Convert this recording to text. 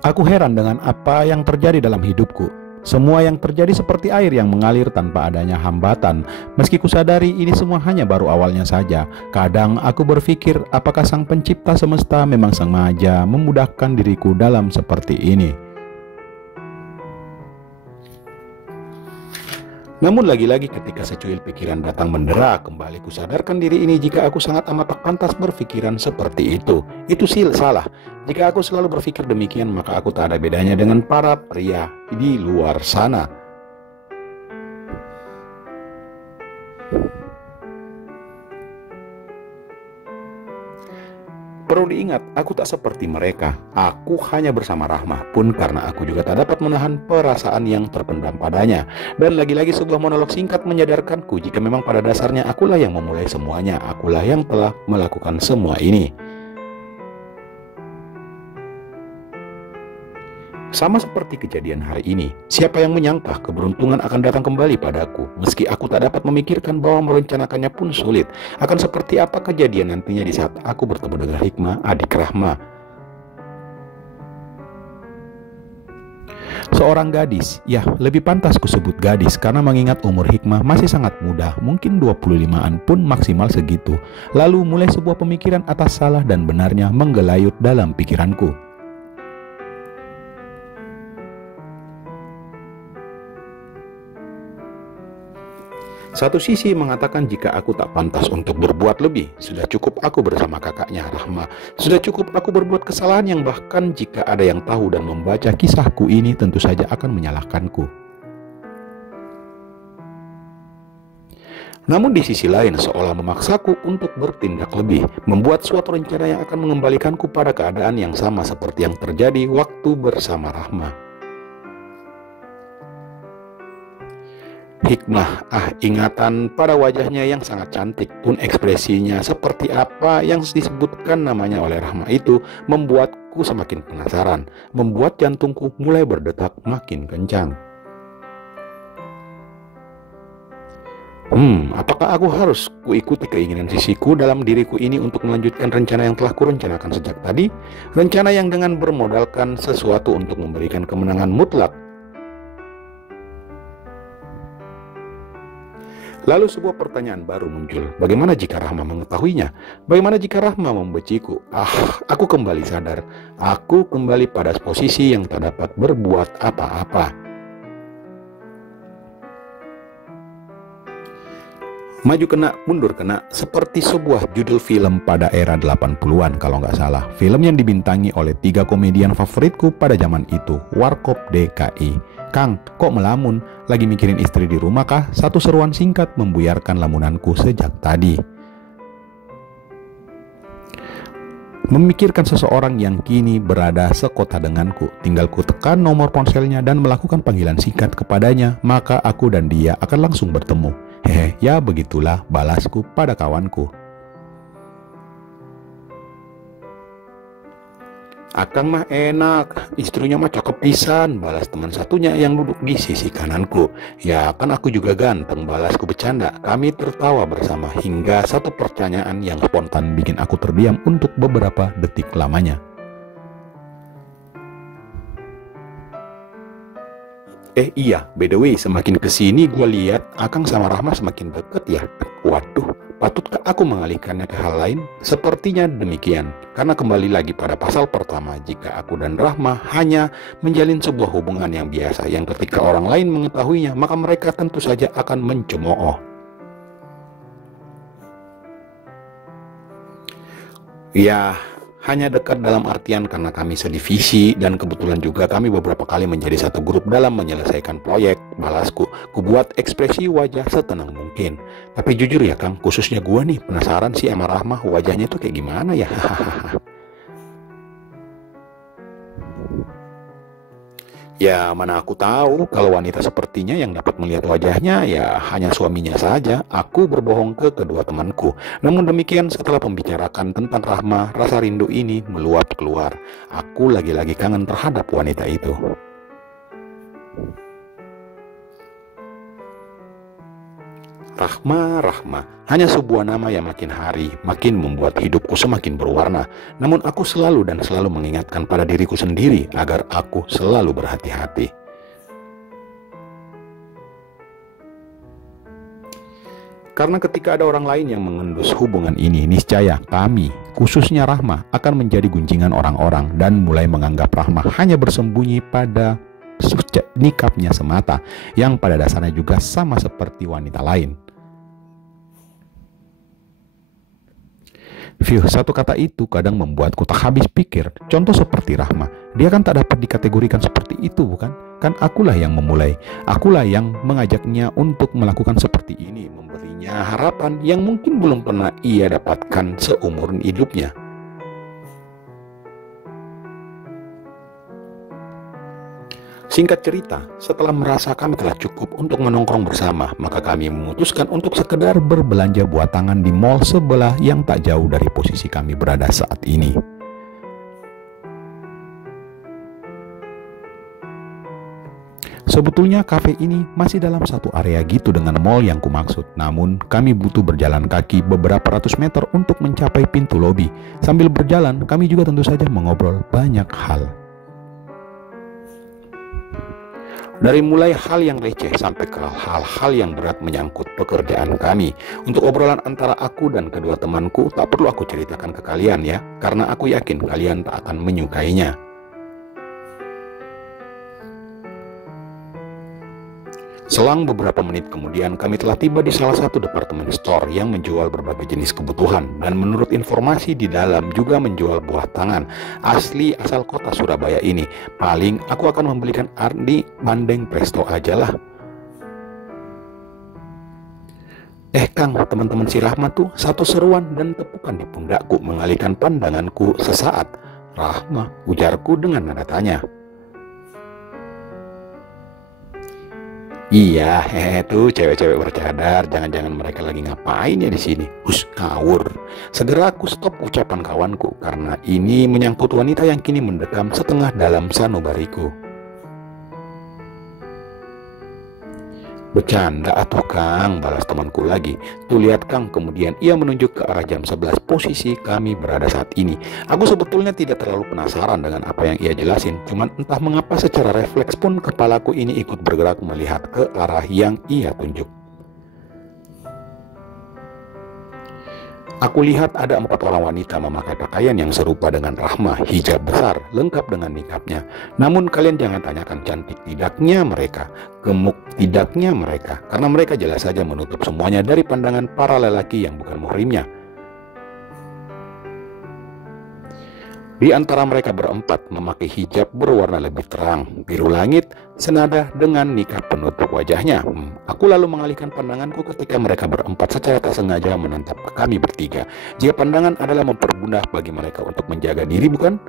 Aku heran dengan apa yang terjadi dalam hidupku. Semua yang terjadi seperti air yang mengalir tanpa adanya hambatan. Meski kusadari ini semua hanya baru awalnya saja. Kadang aku berpikir apakah Sang Pencipta semesta memang sengaja memudahkan diriku dalam seperti ini. Namun lagi-lagi ketika secuil pikiran datang mendera, kembali kusadarkan diri ini jika aku sangat amat tak pantas berpikiran seperti itu. Itu salah. Jika aku selalu berpikir demikian, maka aku tak ada bedanya dengan para pria di luar sana. Perlu diingat, aku tak seperti mereka. Aku hanya bersama Rahma, pun karena aku juga tak dapat menahan perasaan yang terpendam padanya. Dan lagi-lagi sebuah monolog singkat menyadarkanku jika memang pada dasarnya akulah yang memulai semuanya. Akulah yang telah melakukan semua ini. Sama seperti kejadian hari ini, siapa yang menyangka keberuntungan akan datang kembali padaku. Meski aku tak dapat memikirkan bahwa merencanakannya pun sulit. Akan seperti apa kejadian nantinya di saat aku bertemu dengan Hikmah, adik Rahma. Seorang gadis, ya lebih pantas kusebut gadis karena mengingat umur Hikmah masih sangat muda, mungkin 25-an pun maksimal segitu. Lalu mulai sebuah pemikiran atas salah dan benarnya menggelayut dalam pikiranku. Satu sisi mengatakan jika aku tak pantas untuk berbuat lebih, sudah cukup aku bersama kakaknya Rahma. Sudah cukup aku berbuat kesalahan yang bahkan jika ada yang tahu dan membaca kisahku ini tentu saja akan menyalahkanku. Namun di sisi lain seolah memaksaku untuk bertindak lebih, membuat suatu rencana yang akan mengembalikanku pada keadaan yang sama seperti yang terjadi waktu bersama Rahma. Hikmah, ingatan pada wajahnya yang sangat cantik pun ekspresinya seperti apa yang disebutkan namanya oleh Rahma itu membuatku semakin penasaran, membuat jantungku mulai berdetak makin kencang. Apakah aku harus kuikuti keinginan sisiku dalam diriku ini untuk melanjutkan rencana yang telah kurencanakan sejak tadi? Rencana yang dengan bermodalkan sesuatu untuk memberikan kemenangan mutlak. Lalu sebuah pertanyaan baru muncul. Bagaimana jika Rahma mengetahuinya? Bagaimana jika Rahma membenciku? Aku kembali sadar. Aku kembali pada posisi yang tak dapat berbuat apa-apa. Maju kena, mundur kena, seperti sebuah judul film pada era 80-an kalau nggak salah. Film yang dibintangi oleh 3 komedian favoritku pada zaman itu, Warkop DKI. Kang, kok melamun? Lagi mikirin istri di rumah kah? Satu seruan singkat membuyarkan lamunanku sejak tadi. Memikirkan seseorang yang kini berada sekota denganku. Tinggal ku tekan nomor ponselnya dan melakukan panggilan singkat kepadanya, maka aku dan dia akan langsung bertemu. Ya begitulah balasku pada kawanku. Akang mah enak, istrinya mah cakep pisan, balas teman satunya yang duduk di sisi kananku. Ya kan aku juga ganteng, balasku bercanda. Kami tertawa bersama hingga satu pertanyaan yang spontan bikin aku terdiam untuk beberapa detik lamanya. Iya, by the way, semakin kesini gue lihat Akang sama Rahma semakin deket ya. Waduh, patutkah aku mengalihkannya ke hal lain? Sepertinya demikian, karena kembali lagi pada pasal pertama, jika aku dan Rahma hanya menjalin sebuah hubungan yang biasa, yang ketika orang lain mengetahuinya, maka mereka tentu saja akan mencemooh. Ya, hanya dekat dalam artian karena kami sedivisi dan kebetulan juga kami beberapa kali menjadi satu grup dalam menyelesaikan proyek. Balasku, ku buat ekspresi wajah setenang mungkin. Tapi jujur ya Kang, khususnya gua nih penasaran sih sama Rahma, wajahnya tuh kayak gimana ya? Ya mana aku tahu kalau wanita sepertinya yang dapat melihat wajahnya ya hanya suaminya saja. Aku berbohong ke kedua temanku. Namun demikian setelah membicarakan tentang Rahma, rasa rindu ini meluap keluar. Aku lagi-lagi kangen terhadap wanita itu. Rahma, Rahma, hanya sebuah nama yang makin hari makin membuat hidupku semakin berwarna. Namun aku selalu dan selalu mengingatkan pada diriku sendiri agar aku selalu berhati-hati. Karena ketika ada orang lain yang mengendus hubungan ini, niscaya kami, khususnya Rahma, akan menjadi gunjingan orang-orang dan mulai menganggap Rahma hanya bersembunyi pada nikabnya semata, yang pada dasarnya juga sama seperti wanita lain. Satu kata itu kadang membuatku tak habis pikir. Contoh seperti Rahma, dia kan tak dapat dikategorikan seperti itu, bukan? Kan akulah yang memulai, akulah yang mengajaknya untuk melakukan seperti ini, memberinya harapan yang mungkin belum pernah ia dapatkan seumur hidupnya. Singkat cerita, setelah merasa kami telah cukup untuk menongkrong bersama, maka kami memutuskan untuk sekedar berbelanja buat tangan di mall sebelah yang tak jauh dari posisi kami berada saat ini. Sebetulnya kafe ini masih dalam satu area gitu dengan mall yang kumaksud. Namun kami butuh berjalan kaki beberapa ratus meter untuk mencapai pintu lobi. Sambil berjalan kami juga tentu saja mengobrol banyak hal. Dari mulai hal yang receh sampai ke hal-hal yang berat menyangkut pekerjaan kami. Untuk obrolan antara aku dan kedua temanku tak perlu aku ceritakan ke kalian ya, karena aku yakin kalian tak akan menyukainya. Selang beberapa menit kemudian kami telah tiba di salah satu departemen store yang menjual berbagai jenis kebutuhan, dan menurut informasi di dalam juga menjual buah tangan asli asal kota Surabaya ini. Paling aku akan membelikan Ardi Bandeng Presto aja lah. Kang, teman-teman si Rahma tuh, satu seruan dan tepukan di pundakku mengalihkan pandanganku sesaat. Rahma, ujarku dengan nada tanya. Iya, tuh cewek-cewek bercadar, jangan-jangan mereka lagi ngapain ya di sini? Hus, ngawur. Segera aku stop ucapan kawanku karena ini menyangkut wanita yang kini mendekam setengah dalam sanubariku. Bercanda atuh Kang, balas temanku lagi. Tuh lihat Kang, kemudian ia menunjuk ke arah jam 11 posisi kami berada saat ini. Aku sebetulnya tidak terlalu penasaran dengan apa yang ia jelasin, cuman entah mengapa secara refleks pun kepalaku ini ikut bergerak melihat ke arah yang ia tunjuk. Aku lihat ada 4 orang wanita memakai pakaian yang serupa dengan Rahma, hijab besar, lengkap dengan nikabnya. Namun kalian jangan tanyakan cantik tidaknya mereka, gemuk tidaknya mereka, karena mereka jelas saja menutup semuanya dari pandangan para lelaki yang bukan muhrimnya. Di antara mereka berempat memakai hijab berwarna lebih terang, biru langit, senada dengan nikab penutup wajahnya. Aku lalu mengalihkan pandanganku ketika mereka berempat secara tak sengaja menatap kami bertiga. Jika pandangan adalah mempermudah bagi mereka untuk menjaga diri, bukan?